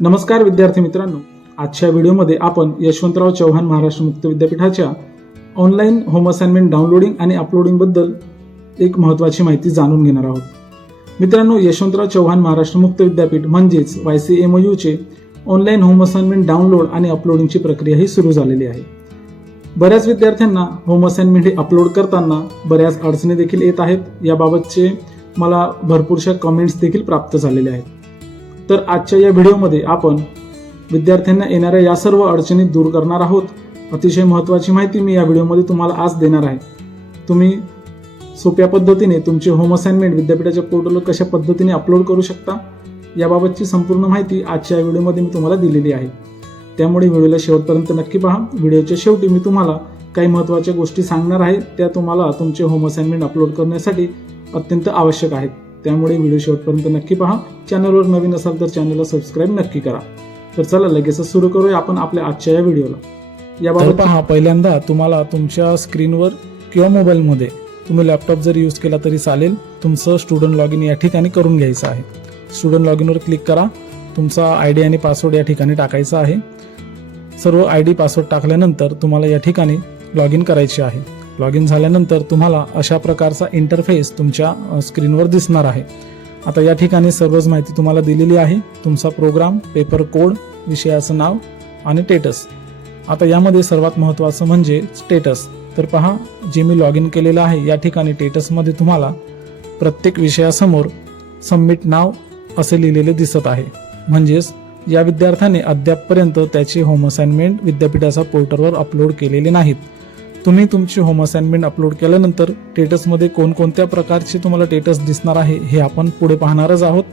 नमस्कार विद्यार्थी मित्रांनो, आजच्या व्हिडिओमध्ये आपण यशवंतराव चव्हाण महाराष्ट्र मुक्त विद्यापीठाच्या ऑनलाईन होम असाइनमेंट डाउनलोडिंग आणि अपलोडिंग बद्दल एक महत्त्वाची माहिती जाणून घेणार आहोत. मित्रांनो, यशवंतराव चव्हाण महाराष्ट्र मुक्त विद्यापीठ म्हणजेच YCMU चे ऑनलाईन होम असाइनमेंट डाउनलोड आणि अपलोडिंगची प्रक्रिया ही सुरू झालेली आहे. बऱ्याच विद्यार्थ्यांना होम असाइनमेंट हे अपलोड करताना बऱ्याच अडचणी देखील येत आहेत. याबाबतचे मला भरपूरशा कमेंट्स देखील प्राप्त झालेले आहेत. तर आजच्या या व्हिडिओमध्ये आपण विद्यार्थ्यांना येणाऱ्या या सर्व अडचणी दूर करणार आहोत. अतिशय महत्त्वाची माहिती मी या व्हिडिओमध्ये तुम्हाला आज देणार आहे. तुम्ही सोप्या पद्धतीने तुमचे होम असाइनमेंट विद्यापीठाच्या पोर्टलवर कशा पद्धतीने अपलोड करू शकता याबाबतची संपूर्ण माहिती आजच्या या व्हिडिओमध्ये मी तुम्हाला दिलेली आहे. त्यामुळे व्हिडिओला शेवटपर्यंत नक्की पहा. व्हिडिओच्या शेवटी मी तुम्हाला काही महत्त्वाच्या गोष्टी सांगणार आहे, त्या तुम्हाला तुमचे होम असाइनमेंट अपलोड करण्यासाठी अत्यंत आवश्यक आहेत. त्यामुळे व्हिडिओ शेवटपर्यंत नक्की पहा. चॅनलवर नवीन असाल तर चॅनलला सबस्क्राईब नक्की करा. तर चला लगेच सुरू करूया आपण आपल्या आजच्या या व्हिडिओला. याबाबत पहा, पहिल्यांदा तुम्हाला तुमच्या स्क्रीनवर किंवा मोबाईलमध्ये तुम्ही लॅपटॉप जर यूज केला तरी चालेल, तुमचं स्टुडंट लॉग इन या ठिकाणी करून घ्यायचं आहे. स्टुडंट लॉग इनवर क्लिक करा. तुमचा ID आणि पासवर्ड या ठिकाणी टाकायचा आहे. सर्व ID पासवर्ड टाकल्यानंतर तुम्हाला या ठिकाणी लॉग इन करायचे आहे. लॉग इन झाल्यानंतर तुम्हाला अशा प्रकारचा इंटरफेस तुमच्या स्क्रीनवर दिसणार आहे. आता या ठिकाणी सर्वच माहिती तुम्हाला दिलेली आहे. तुमचा प्रोग्राम, पेपर कोड, विषयाचं नाव आणि स्टेटस. आता यामध्ये सर्वात महत्त्वाचं म्हणजे स्टेटस. तर पहा, जे मी लॉग इन केलेलं आहे या ठिकाणी स्टेटसमध्ये तुम्हाला प्रत्येक विषयासमोर सबमिट नाव असे लिहिलेले दिसत आहे. म्हणजेच या विद्यार्थ्याने अद्यापपर्यंत त्याचे होम असाइनमेंट विद्यापीठाच्या पोर्टलवर अपलोड केलेले नाहीत. तुम्ही तुमची होम असाइनमेंट अपलोड केल्यानंतर स्टेटसमध्ये कोणकोणत्या तुम्हाला स्टेटस दिसणार आहे हे आपण पुढे पाहणारच आहोत.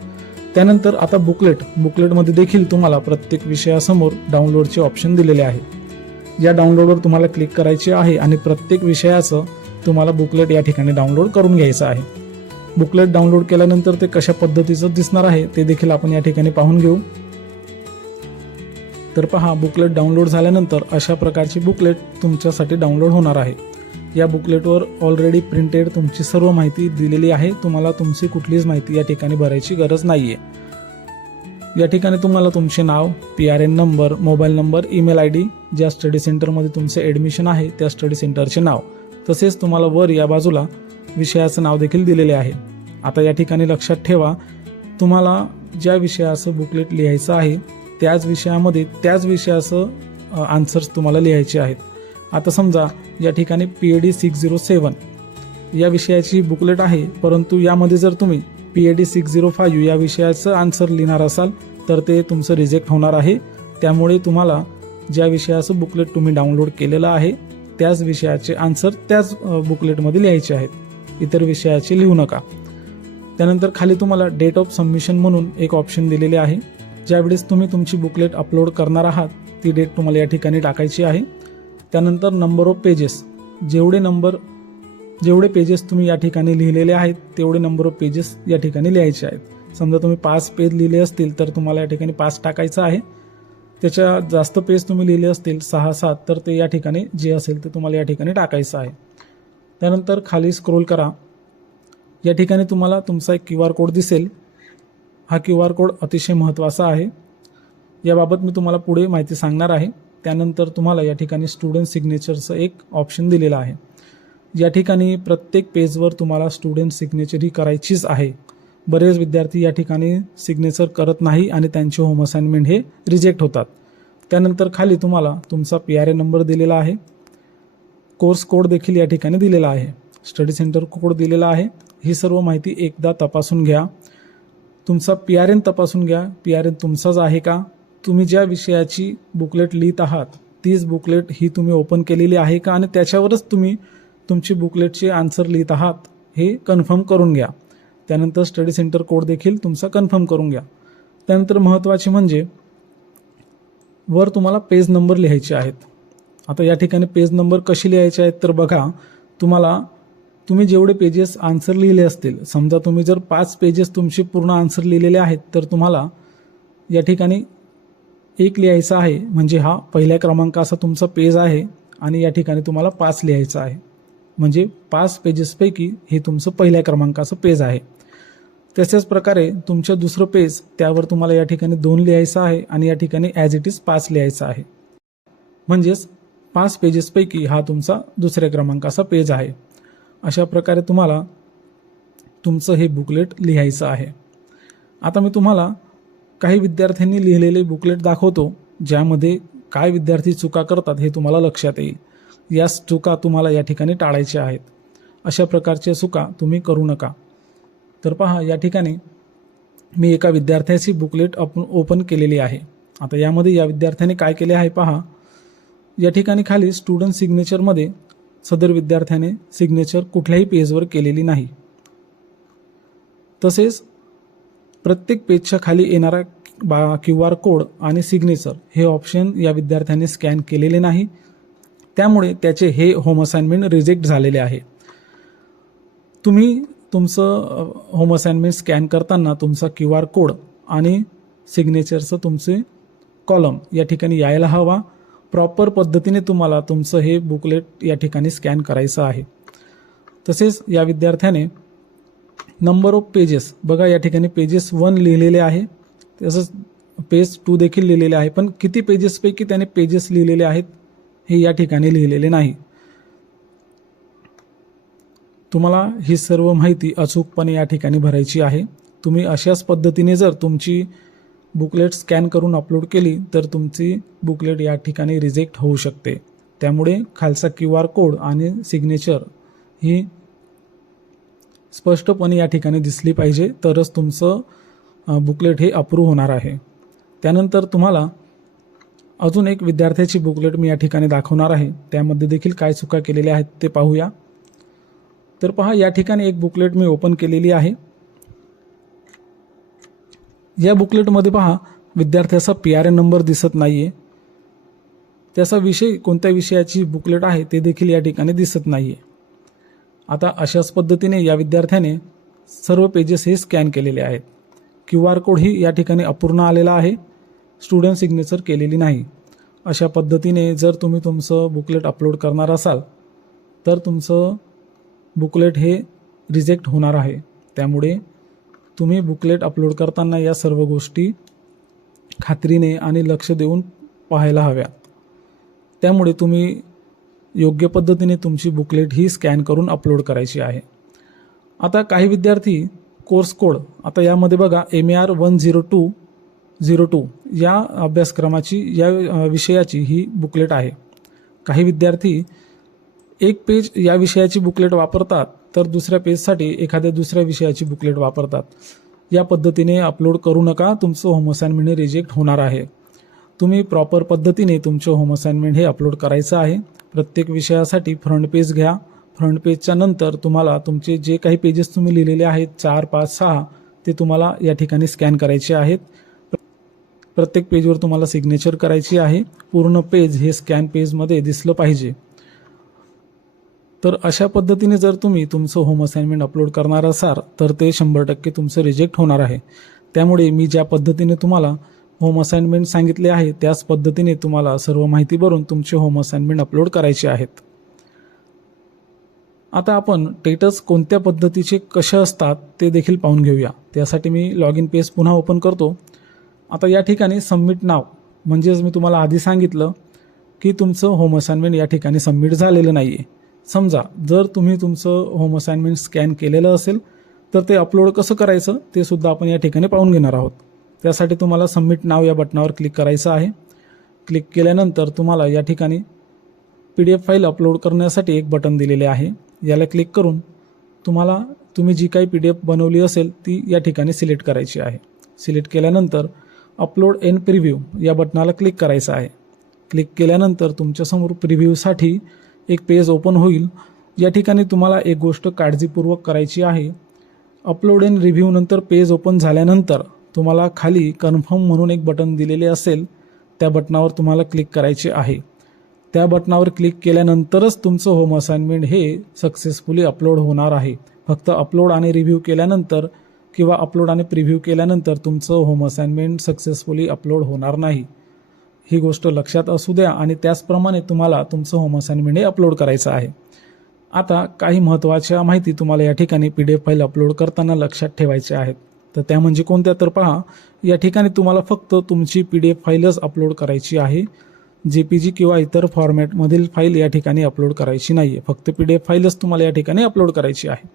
त्यानंतर आता बुकलेटमध्ये देखील तुम्हाला प्रत्येक विषयासमोर डाउनलोडचे ऑप्शन दिलेले आहे. या डाउनलोडवर तुम्हाला क्लिक करायचे आहे आणि प्रत्येक विषयाचं तुम्हाला बुकलेट या ठिकाणी डाउनलोड करून घ्यायचं आहे. बुकलेट डाउनलोड केल्यानंतर ते कशा पद्धतीचं दिसणार आहे ते देखील आपण या ठिकाणी पाहून घेऊ. तर पहा, बुकलेट डाउनलोड झाल्यानंतर अशा प्रकारची बुकलेट तुमच्यासाठी डाउनलोड होणार आहे. या बुकलेटवर ऑलरेडी प्रिंटेड तुमची सर्व माहिती दिलेली आहे. तुम्हाला तुमची कुठलीच माहिती या ठिकाणी भरायची गरज नाहीये. या ठिकाणी तुम्हाला तुमचे नाव, PRN number, mobile number, email ID, ज्या स्टडी सेंटरमध्ये तुमचे ॲडमिशन आहे त्या स्टडी सेंटरचे नाव, तसेच तुम्हाला वर या बाजूला विषयाचं नाव देखील दिलेले आहे. आता या ठिकाणी लक्षात ठेवा, तुम्हाला ज्या विषयाचं बुकलेट लिहायचं आहे त्याच विषयामध्ये त्याच विषयाचं आन्सर्स तुम्हाला लिहायचे आहेत. आता समजा या ठिकाणी PAD 607 या विषयाची बुकलेट आहे, परंतु यामध्ये जर तुम्ही PAD 605 या विषयाचं आन्सर लिहिणार असाल तर ते तुमचं रिजेक्ट होणार आहे. त्यामुळे तुम्हाला ज्या विषयाचं बुकलेट तुम्ही डाउनलोड केलेलं आहे त्याच विषयाचे आन्सर त्याच बुकलेटमध्ये लिहायचे आहेत. इतर विषयाचे लिहू नका. त्यानंतर खाली तुम्हाला डेट ऑफ सबमिशन म्हणून एक ऑप्शन दिलेले आहे. ज्यावेळेस तुम्ही तुमची बुकलेट अपलोड करणार आहात ती डेट तुम्हाला या ठिकाणी टाकायची आहे. त्यानंतर नंबर ऑफ पेजेस, जेवढे पेजेस तुम्ही या ठिकाणी लिहिलेले आहेत तेवढे नंबर ऑफ पेजेस या ठिकाणी लिहायचे आहेत. समजा तुम्ही 5 पेज लिहिले असतील तर तुम्हाला या ठिकाणी 5 टाकायचं आहे. त्याच्या जास्त पेज तुम्ही लिहिले असतील 6-7 तर ते या ठिकाणी जे असेल ते तुम्हाला या ठिकाणी टाकायचं आहे. त्यानंतर खाली स्क्रोल करा. या ठिकाणी तुम्हाला तुमचा एक QR कोड दिसेल. हा QR कोड अतिशय महत्त्वाचा आहे. याबाबत मी तुम्हाला पुढे माहिती सांगणार आहे. त्यानंतर तुम्हाला या ठिकाणी स्टुडंट सिग्नेचरचं एक ऑप्शन दिलेलं आहे. या ठिकाणी प्रत्येक पेजवर तुम्हाला स्टुडंट सिग्नेचर ही करायचीच आहे. बरेच विद्यार्थी या ठिकाणी सिग्नेचर करत नाही आणि त्यांचे होम असाइनमेंट हे रिजेक्ट होतात. त्यानंतर खाली तुम्हाला तुमचा PRN नंबर दिलेला आहे. कोर्स कोड देखील या ठिकाणी दिलेला आहे. स्टडी सेंटर कोड दिलेला आहे. ही सर्व माहिती एकदा तपासून घ्या. तुमचा PRN तपासून घ्या. PRN तुमचाच आहे का? तुम्ही ज्या विषयाची बुकलेट लिहित आहात तीच बुकलेट ही तुम्ही ओपन केलेली आहे का आणि त्याच्यावरच तुम्ही तुमची बुकलेटचे आन्सर लिहित आहात हे कन्फर्म करून घ्या. त्यानंतर स्टडी सेंटर कोड देखील तुमचा कन्फर्म करून घ्या. त्यानंतर महत्त्वाचे म्हणजे वर तुम्हाला पेज नंबर लिहायचे आहेत. आता या ठिकाणी पेज नंबर कशी लिहायचे आहेत तर बघा, तुम्ही जेवढे पेजेस आन्सर लिहिले असतील, समजा तुम्ही जर 5 पेजेस तुमचे पूर्ण आन्सर लिहिलेले आहेत तर तुम्हाला या ठिकाणी 1 लिहायचा आहे. म्हणजे हा पहिल्या क्रमांकाचा तुमचा पेज आहे आणि या ठिकाणी तुम्हाला 5 लिहायचं आहे. म्हणजे 5 पेजेसपैकी हे तुमचं पहिल्या क्रमांकाचं पेज आहे. तसेच प्रकारे तुमचं दुसरं पेज, त्यावर तुम्हाला या ठिकाणी 2 लिहायचं आहे आणि या ठिकाणी ॲज इट इज 5 लिहायचं आहे. म्हणजेच 5 पेजेसपैकी हा तुमचा दुसऱ्या क्रमांकाचा पेज आहे. अशा प्रकारे तुम्हाला तुमचं हे बुकलेट लिहायचं आहे. आता मी तुम्हाला काही विद्यार्थ्यांनी लिहिलेले बुकलेट दाखवतो, ज्यामध्ये काय विद्यार्थी चुका करतात हे तुम्हाला लक्षात येईल. या चुका तुम्हाला या ठिकाणी टाळायच्या आहेत. अशा प्रकारच्या चुका तुम्ही करू नका. तर पहा, या ठिकाणी मी एका विद्यार्थ्याची बुकलेट ओपन केलेली आहे. आता यामध्ये या विद्यार्थ्याने काय केले आहे पहा. या ठिकाणी खाली स्टुडंट सिग्नेचरमध्ये सदर विद्यार्थ्याने सिग्नेचर कुठल्याही पेजवर केलेली नाही. तसेच प्रत्येक पेजच्या खाली येणारा QR कोड आणि सिग्नेचर हे ऑप्शन या विद्यार्थ्याने स्कॅन केलेले नाही. त्यामुळे त्याचे हे होम असाइनमेंट रिजेक्ट झालेले आहे. तुम्ही तुमचं होम असाइनमेंट स्कॅन करताना तुमचा QR कोड आणि सिग्नेचरचं तुमचे कॉलम या ठिकाणी यायला हवा. प्रॉपर पद्धतीने तुम्हाला तुमचं हे बुकलेट या ठिकाणी स्कॅन करायचं आहे. तसेच या विद्यार्थ्याने नंबर ऑफ पेजेस बघा, या ठिकाणी पेजेस 1 लिहिलेले आहे. तसंच पेज 2 देखील लिहिलेले आहे. पण किती पेजेसपैकी त्याने पेजेस लिहिलेले आहेत हे या ठिकाणी लिहिलेले नाही. तुम्हाला ही सर्व माहिती अचूकपणे या ठिकाणी भरायची आहे. तुम्ही अशाच पद्धतीने जर तुमची बुकलेट स्कॅन करून अपलोड केली तर तुमची बुकलेट या ठिकाणी रिजेक्ट होऊ शकते. त्यामुळे खालचा QR कोड आणि सिग्नेचर ही स्पष्टपणे या ठिकाणी दिसली पाहिजे, तरच तुमचं बुकलेट हे अप्रूव्ह होणार आहे. त्यानंतर तुम्हाला अजून एक विद्यार्थ्याची बुकलेट मी या ठिकाणी दाखवणार आहे. त्यामध्ये देखील काय चुका केलेल्या आहेत ते पाहूया. तर पहा, या ठिकाणी एक बुकलेट मी ओपन केलेली आहे. या बुकलेटमध्ये पहा, विद्यार्थ्याचा PRN नंबर दिसत नाही आहे. त्याचा विषय, कोणत्या विषयाची बुकलेट आहे ते देखील या ठिकाणी दिसत नाही आहे. आता अशाच पद्धतीने या विद्यार्थ्याने सर्व पेजेस हे स्कॅन केलेले आहेत. QR कोड ही या ठिकाणी अपूर्ण आलेला आहे. स्टुडंट सिग्नेचर केलेली नाही. अशा पद्धतीने जर तुम्ही तुमचं बुकलेट अपलोड करणार असाल तर तुमचं बुकलेट हे रिजेक्ट होणार आहे. त्यामुळे तुम्ही बुकलेट अपलोड करताना या सर्व गोष्टी खात्रीने आणि लक्ष देऊन पाहायला हव्या. त्यामुळे तुम्ही योग्य पद्धतीने तुमची बुकलेट ही स्कॅन करून अपलोड करायची आहे. आता काही विद्यार्थी कोर्स कोड, आता यामध्ये बघा MAR 10202 या अभ्यासक्रमाची, या विषयाची ही बुकलेट आहे. काही विद्यार्थी एक पेज या विषयाची बुकलेट वापरतात तर दुसऱ्या पेजसाठी एखाद्या दुसऱ्या विषयाची बुकलेट वापरतात. या पद्धतीने अपलोड करू नका. तुमचं होम असाइनमेंट हे रिजेक्ट होणार आहे. तुम्ही प्रॉपर पद्धतीने तुमचं होम असाइनमेंट हे अपलोड करायचं आहे. प्रत्येक विषयासाठी फ्रंट पेज घ्या. फ्रंट पेजच्या नंतर तुम्हाला तुमचे जे काही पेजेस तुम्ही लिहिलेले आहेत 4, 5, 6 ते तुम्हाला या ठिकाणी स्कॅन करायचे आहेत. प्रत्येक पेजवर तुम्हाला सिग्नेचर करायची आहे. पूर्ण पेज हे स्कॅन पेजमध्ये दिसलं पाहिजे. तर अशा पद्धतीने जर तुम्ही तुमचं होम असाइनमेंट अपलोड करणार असाल तर ते 100% तुमचं रिजेक्ट होणार आहे. त्यामुळे मी ज्या पद्धतीने तुम्हाला होम असाइनमेंट सांगितले आहे त्याच पद्धतीने तुम्हाला सर्व माहिती भरून तुमचे होम असाइनमेंट अपलोड करायचे आहेत. आता आपण टेटस कोणत्या पद्धतीचे कसे असतात ते देखील पाहून घेऊया. त्यासाठी मी लॉग इन पेज पुन्हा ओपन करतो. आता या ठिकाणी सबमिट नाव, म्हणजेच मी तुम्हाला आधी सांगितलं की तुमचं होम असाइनमेंट या ठिकाणी सबमिट झालेलं नाही आहे. समजा जर तुम्ही तुमचं होम असाइनमेंट स्कॅन केलेलं असेल तर ते अपलोड कसं करायचं ते सुद्धा आपण या ठिकाणी पाहून घेणार आहोत. त्यासाठी तुम्हाला सबमिट नाव या बटनावर क्लिक करायचं आहे. क्लिक केल्यानंतर तुम्हाला या ठिकाणी PDF फाईल अपलोड करण्यासाठी एक बटन दिलेले आहे. याला क्लिक करून तुम्ही जी काही PDF बनवली असेल ती या ठिकाणी सिलेक्ट करायची आहे. सिलेक्ट केल्यानंतर अपलोड इन प्रिव्ह्यू या बटनाला क्लिक करायचं आहे. क्लिक केल्यानंतर तुमच्यासमोर प्रिव्ह्यूसाठी एक पेज ओपन होईल. या ठिकाणी तुम्हाला एक गोष्ट काळजीपूर्वक करायची आहे. अपलोड इन रिव्ह्यू नंतर पेज ओपन झाल्यानंतर तुम्हाला खाली कन्फर्म म्हणून एक बटन दिलेले असेल, त्या बटनावर तुम्हाला क्लिक करायचे आहे. त्या बटनावर क्लिक केल्यानंतरच तुमचं होम असाइनमेंट हे सक्सेसफुली अपलोड होणार आहे. फक्त अपलोड आणि रिव्ह्यू केल्यानंतर किंवा अपलोड आणि प्रिव्ह्यू केल्यानंतर तुमचं होम असाइनमेंट सक्सेसफुली अपलोड होणार नाही. ही गोष्ट लक्षात असू द्या आणि त्याचप्रमाणे तुम्हाला तुमचं होम असाइनमेंट हे अपलोड करायचं आहे. आता काही महत्त्वाच्या माहिती तुम्हाला या ठिकाणी PDF फाईल अपलोड करताना लक्षात ठेवायच्या आहेत. तर त्या म्हणजे कोणत्या, तर पहा या ठिकाणी तुम्हाला फक्त तुमची PDF फाईलच अपलोड करायची आहे. JPG किंवा इतर फॉर्मॅटमधील फाईल या ठिकाणी अपलोड करायची नाही आहे. फक्त PDF फाईलच तुम्हाला या ठिकाणी अपलोड करायची आहे.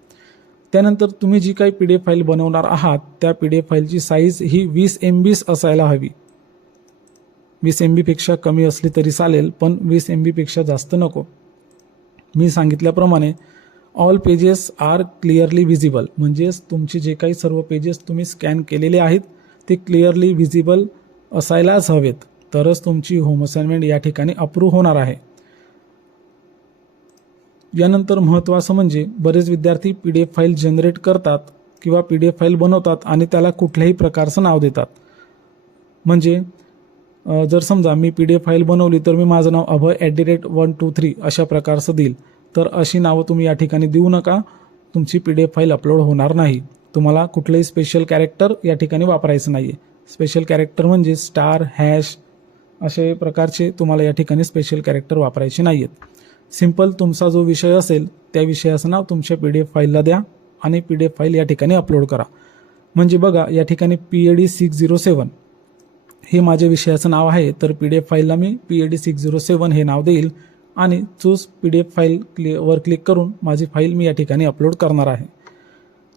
त्यानंतर तुम्ही जी काही PDF फाईल बनवणार आहात त्या PDF फाईलची साईज ही 20 MB असायला हवी. 20 MB पेक्षा कमी असली तरी चालेल, पण 20 MB पेक्षा जास्त नको. मी सांगितल्याप्रमाणे all pages are clearly visible, म्हणजेच तुमचे जे काही सर्व पेजेस तुम्ही स्कॅन केलेले आहेत ते क्लिअरली व्हिजिबल असायलाच हवेत, तरच तुमची होम असाइनमेंट या ठिकाणी अप्रूव्ह होणार आहे. यानंतर महत्त्वाचं म्हणजे बरेच विद्यार्थी PDF फाईल जनरेट करतात किंवा PDF फाईल बनवतात आणि त्याला कुठल्याही प्रकारचं नाव देतात. म्हणजे जर समजा मी PDF फाईल बनवली तर मी माझं नाव अभय@123 अशा प्रकारचं देईल. तर अशी नावं तुम्ही या ठिकाणी देऊ नका, तुमची PDF फाईल अपलोड होणार नाही. तुम्हाला कुठलंही स्पेशल कॅरेक्टर या ठिकाणी वापरायचं नाही आहे. स्पेशल कॅरेक्टर म्हणजे स्टार, हॅश असे प्रकारचे तुम्हाला या ठिकाणी स्पेशल कॅरेक्टर वापरायचे नाही आहेत. सिंपल तुमचा जो विषय असेल त्या विषयाचं नाव तुमच्या PDF फाईलला द्या आणि PDF फाईल या ठिकाणी अपलोड करा. म्हणजे बघा या ठिकाणी PAD607 हे माझ्या विषयाचं नाव आहे, तर PDF फाईलला मी PAD607 हे नाव देईल आणि चूज PDF फाईल वर क्लिक करून माझी फाईल मी या ठिकाणी अपलोड करणार आहे.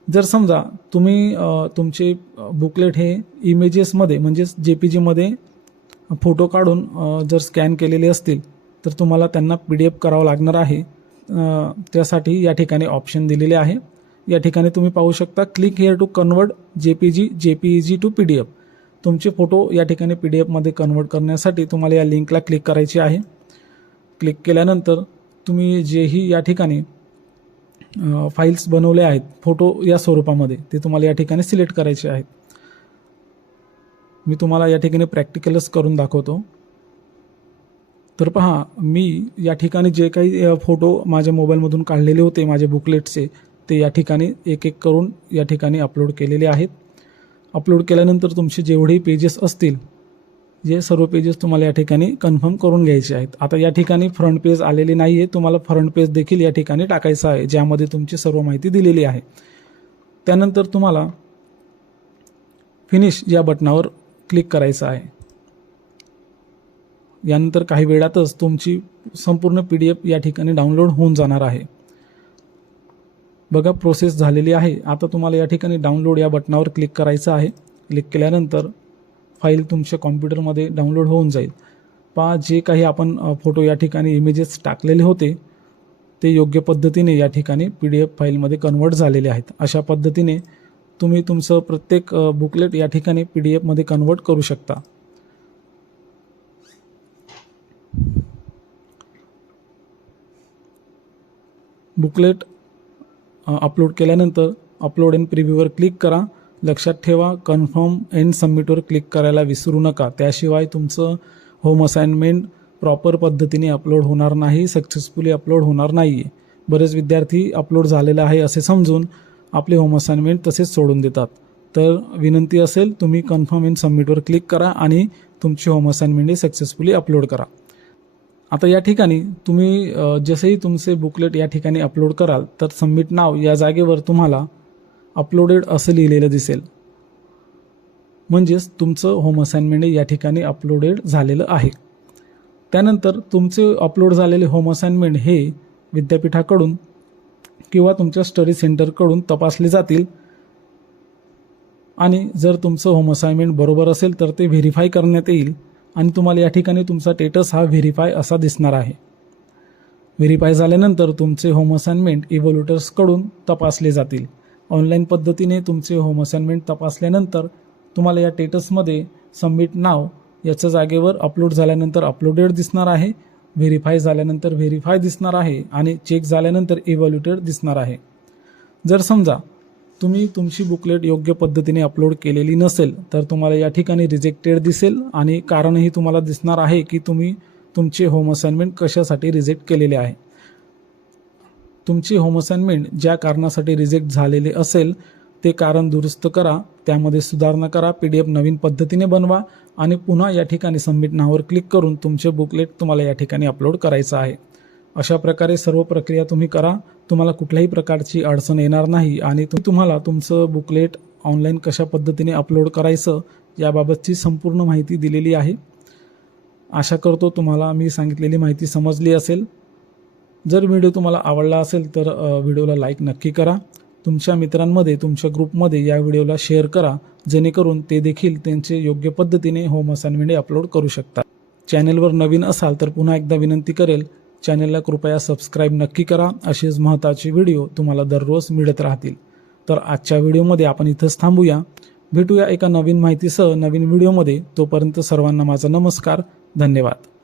जर समजा तुम्ही तुमचे बुकलेट हे इमेजेसमध्ये म्हणजेच JPGमध्ये फोटो काढून जर स्कॅन केलेले असतील तर तुम्हाला त्यांना PDF करावं लागणार आहे. त्यासाठी या ठिकाणी ऑप्शन दिलेले आहे. या ठिकाणी तुम्ही पाहू शकता click here to convert JPG to PDF. तुमचे फोटो या ठिकाणी PDF कन्वर्ट करण्यासाठी तुम्हाला या लिंकला क्लिक करायची आहे. क्लिक केल्यानंतर तुम्ही जेही या ठिकाणी फाईल्स बनवले आहेत फोटो या स्वरूपामध्ये ते तुम्हाला या ठिकाणी सिलेक्ट करायचे आहेत. मी तुम्हाला या ठिकाणी प्रॅक्टिकलच करून दाखवतो. तर पहा मी या ठिकाणी जे काही फोटो माझ्या मोबाईलमधून काढलेले होते माझ्या बुकलेटचे ते या ठिकाणी एक एक करून या ठिकाणी अपलोड केलेले आहेत. अपलोड केल्यानंतर तुमचे जेवढेही पेजेस असतील जे सर्व पेजेस तुम्हाला या ठिकाणी कन्फर्म करून घ्यायचे आहेत. आता या ठिकाणी फ्रंट पेज आलेले नाही आहे, तुम्हाला फ्रंट पेज देखील या ठिकाणी टाकायचं आहे ज्यामध्ये तुमची सर्व माहिती दिलेली आहे. त्यानंतर तुम्हाला फिनिश या बटनावर क्लिक करायचं आहे. यानंतर काही वेळातच तुमची संपूर्ण PDF या ठिकाणी डाउनलोड होऊन जाणार आहे. बघा प्रोसेस झालेली आहे. आता तुम्हाला या ठिकाणी डाउनलोड या बटनावर क्लिक करायचं आहे. क्लिक केल्यानंतर फाईल तुमच्या कॉम्प्युटरमध्ये डाउनलोड होऊन जाईल. पहा जे काही आपण फोटो या ठिकाणी इमेजेस टाकलेले होते ते योग्य पद्धतीने या ठिकाणी PDF फाईलमध्ये कन्वर्ट झालेले आहेत. अशा पद्धतीने तुम्ही तुमचं प्रत्येक बुकलेट या ठिकाणी PDF कन्वर्ट करू शकता. बुकलेट अपलोड केल्यानंतर अपलोड अँड प्रिव्ह्यूवर क्लिक करा. लक्षात ठेवा कन्फर्म अँड सबमिटवर क्लिक करायला विसरू नका, त्याशिवाय तुमचं होम असाइनमेंट प्रॉपर पद्धतीने अपलोड होणार नाही, सक्सेसफुली अपलोड होणार नाही आहे. बरेच विद्यार्थी अपलोड झालेलं आहे असे समजून आपले होम असाइनमेंट तसेच सोडून देतात. तर विनंती असेल तुम्ही कन्फर्म अँड सबमिटवर क्लिक करा आणि तुमची होम असाइनमेंट ही सक्सेसफुली अपलोड करा. आता या ठिकाणी तुम्ही जसेही तुमचे बुकलेट या ठिकाणी अपलोड कराल तर सबमिट नाव या जागेवर तुम्हाला अपलोडेड असं लिहिलेलं दिसेल, म्हणजेच तुमचं होम असाइनमेंट या ठिकाणी अपलोडेड झालेलं आहे. त्यानंतर तुमचे अपलोड झालेले होम असाइनमेंट हे विद्यापीठाकडून किंवा तुमच्या स्टडी सेंटरकडून तपासले जातील आणि जर तुमचं होम असाइनमेंट बरोबर असेल तर ते व्हेरीफाय करण्यात येईल आणि तुम्हाला या ठिकाणी तुमचा स्टेटस हा व्हेरीफाय असा दिसणार आहे. व्हेरीफाय झाल्यानंतर तुमचे होम असाइनमेंट इव्हॅल्युएटर्सकडून तपासले जातील. ऑनलाईन पद्धतीने तुमचे होम असाइनमेंट तपासल्यानंतर तुम्हाला या स्टेटसमध्ये सबमिट नाव याच्या जागेवर अपलोड झाल्यानंतर अपलोडेड दिसणार आहे, व्हेरीफाय झाल्यानंतर व्हेरीफाय दिसणार आहे आणि चेक झाल्यानंतर इव्हॅल्युएटेड दिसणार आहे. जर समजा तुम्ही तुमची बुकलेट योग्य पद्धतीने अपलोड केलेली नसेल तर तुम्हाला या ठिकाणी रिजेक्टेड दिसेल आणि कारणही तुम्हाला दिसणार आहे की तुम्ही तुमचे होम असाइनमेंट कशासाठी रिजेक्ट केलेले आहे. तुमची होम असाइनमेंट ज्या कारणासाठी रिजेक्ट झालेले असेल ते कारण दुरुस्त करा, त्यामध्ये सुधारणा करा, PDF नवीन पद्धतीने बनवा आणि पुन्हा या ठिकाणी सबमिट नावावर क्लिक करून तुमचे बुकलेट तुम्हाला या ठिकाणी अपलोड करायचं आहे. अशा प्रकारे सर्व प्रक्रिया तुम्ही करा, तुम्हाला कुठल्याही प्रकारची अडचण येणार नाही आणि तुम्हाला तुमचं बुकलेट ऑनलाईन कशा पद्धतीने अपलोड करायचं याबाबतची संपूर्ण माहिती दिलेली आहे. आशा करतो तुम्हाला मी सांगितलेली माहिती समजली असेल. जर व्हिडिओ तुम्हाला आवडला असेल तर व्हिडिओला लाईक नक्की करा. तुमच्या मित्रांमध्ये तुमच्या ग्रुपमध्ये या व्हिडिओला शेअर करा, जेणेकरून ते देखील त्यांचे योग्य पद्धतीने होम असाइनमेंट अपलोड करू शकतात. चॅनेलवर नवीन असाल तर पुन्हा एकदा विनंती करेल, चॅनेलला कृपया सबस्क्राईब नक्की करा. असेच महत्त्वाचे व्हिडिओ तुम्हाला दररोज मिळत राहतील. तर आजच्या व्हिडिओमध्ये आपण इथंच थांबूया. भेटूया एका नवीन माहितीसह नवीन व्हिडिओमध्ये. तोपर्यंत सर्वांना माझा नमस्कार. धन्यवाद.